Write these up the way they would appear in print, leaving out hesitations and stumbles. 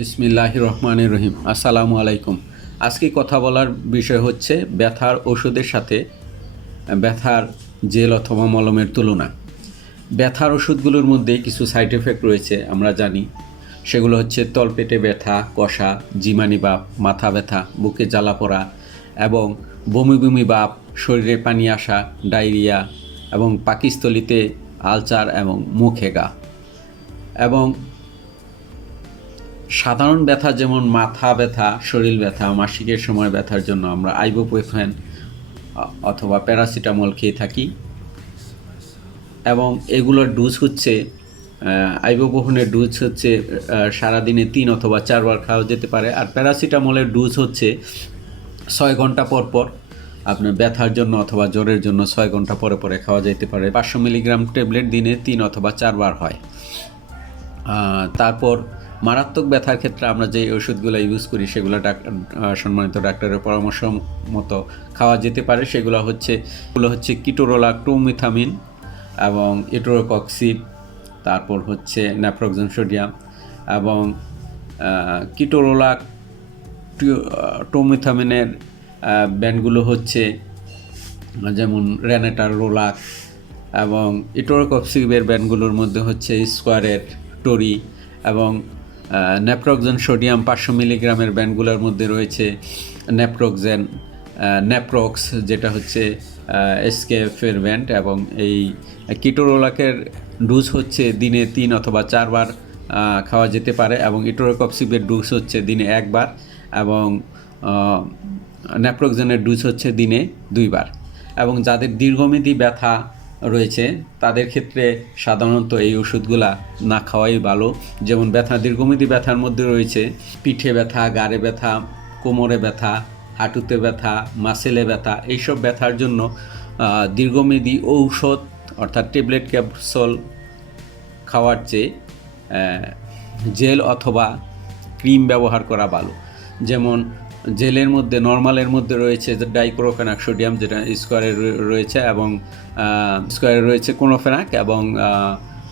বিসমিল্লাহির রহমানির রহিম। আসসালামু আলাইকুম। আজকে কথা বলার বিষয় হচ্ছে ব্যথার ওষুধের সাথে ব্যথার জেল অথবা মলমের তুলনা। ব্যথার ওষুধগুলোর মধ্যে কিছু সাইড এফেক্ট রয়েছে আমরা জানি। সেগুলো হচ্ছে তলপেটে ব্যথা, কষা, জিমানি ভাব, মাথা ব্যথা, বুকে জ্বালা পোড়া এবং বমি বমি ভাব, শরীরে পানি আসা, ডায়রিয়া এবং পাকস্থলীতে আলসার এবং মুখে ঘা। এবং সাধারণ ব্যথা যেমন মাথা ব্যথা, শরীর ব্যথা, মাসিকের সময় ব্যথার জন্য আমরা আইবুপ্রোফেন অথবা প্যারাসিটামল খেয়ে থাকি এবং এগুলোর ডোজ হচ্ছে আইবুপ্রোফেনের ডোজ হচ্ছে সারাদিনে 3 অথবা 4 বার খাওয়া যেতে পারে। আর প্যারাসিটামলের ডোজ হচ্ছে 6 ঘন্টা পর পর আপনার ব্যথার জন্য অথবা জ্বরের জন্য 6 ঘন্টা পরে পরে খাওয়া যেতে পারে। 500 মিলিগ্রাম ট্যাবলেট দিনে 3 অথবা 4 বার হয়। তারপর মারাত্মক ব্যথার ক্ষেত্রে আমরা যে ওষুধগুলো ইউজ করি সেগুলো সম্মানিত ডাক্তারের পরামর্শ মতো খাওয়া যেতে পারে। সেগুলো হচ্ছে কিটোরোলাক, টোমিথামিন এবং ইটোরোকক্সিব, তারপর হচ্ছে ন্যাপ্রোক্সেন সোডিয়াম এবং কিটোরোলাক, টোমিথামিনের ব্যান্ডগুলো হচ্ছে যেমন রেনেটার রোলাক এবং ইটোরোকক্সিবের ব্যান্ডগুলোর মধ্যে হচ্ছে স্কোয়ারের, টোরি এবং ন্যাপ্রোক্সেন সোডিয়াম 500 মিলিগ্রামের ব্যান্ডগুলোর মধ্যে রয়েছে ন্যাপ্রোক্সেন, ন্যাপ্রক্স যেটা হচ্ছে এসকেফের ব্যান্ড। এবং এই কিটোরোলাকের ডোজ হচ্ছে দিনে 3 অথবা 4 বার খাওয়া যেতে পারে এবং ইটোরোকক্সিবের ডোজ হচ্ছে দিনে 1 বার এবং ন্যাপ্রোক্সেনের ডোজ হচ্ছে দিনে 2 বার। এবং যাদের দীর্ঘমেয়াদী ব্যথা রয়েছে তাদের ক্ষেত্রে সাধারণত এই ওষুধগুলা না খাওয়াই ভালো। যেমন দীর্ঘমেয়াদী ব্যথার মধ্যে রয়েছে পিঠে ব্যথা, গাড়ে ব্যথা, কোমরে ব্যথা, হাঁটুতে ব্যথা, মাসেলে ব্যথা। এইসব ব্যথার জন্য দীর্ঘমেয়াদী ঔষধ অর্থাৎ ট্যাবলেট ক্যাপসুল খাওয়ার চেয়ে জেল অথবা ক্রিম ব্যবহার করা ভালো। যেমন জেলের মধ্যে নর্মালের মধ্যে রয়েছে ডাইক্লোরোফেনাক সোডিয়াম, যেটা স্কোয়ারের রয়েছে এবং স্কোয়ারের রয়েছে ক্লোরোফেনাক এবং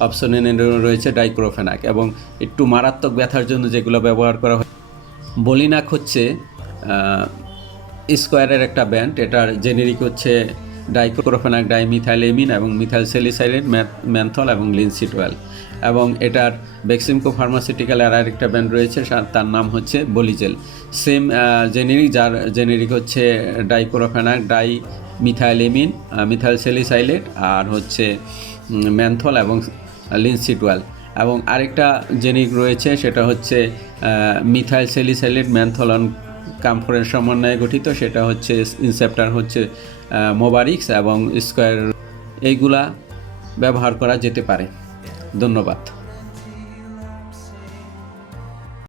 অপশনের রয়েছে ডাইক্লোরোফেনাক। এবং একটু মারাত্মক ব্যথার জন্য যেগুলো ব্যবহার করা হয় বলিনাক হচ্ছে স্কোয়ারের একটা ব্যান্ড, এটার জেনেরিক হচ্ছে ডাইক্লোরোফেনাক ডাইমিথাইলেমিন এবং মিথাইল স্যালিসাইলেট, ম্যানথল এবং লিনসিটোয়াল। এবং এটার বেক্সিমকো ফার্মাসিউটিক্যাল আর একটা ব্যান্ড রয়েছে, তার নাম হচ্ছে বলিজেল। সেম জেনেরিক, যার জেনেরিক হচ্ছে ডাইক্লোরোফেনাক ডাইমিথাইলেমিন, মিথাইল স্যালিসাইলেট আর হচ্ছে ম্যানথল এবং লিনসিটোয়াল। এবং আরেকটা জেনেরিক রয়েছে সেটা হচ্ছে মিথাইল স্যালিসাইলেট ম্যানথলন কামফোরের সমন্বয়ে গঠিত, সেটা হচ্ছে ইনসেপ্টার হচ্ছে মোবারিক্স এবং স্কোয়ার। এইগুলা ব্যবহার করা যেতে পারে। ধন্যবাদ।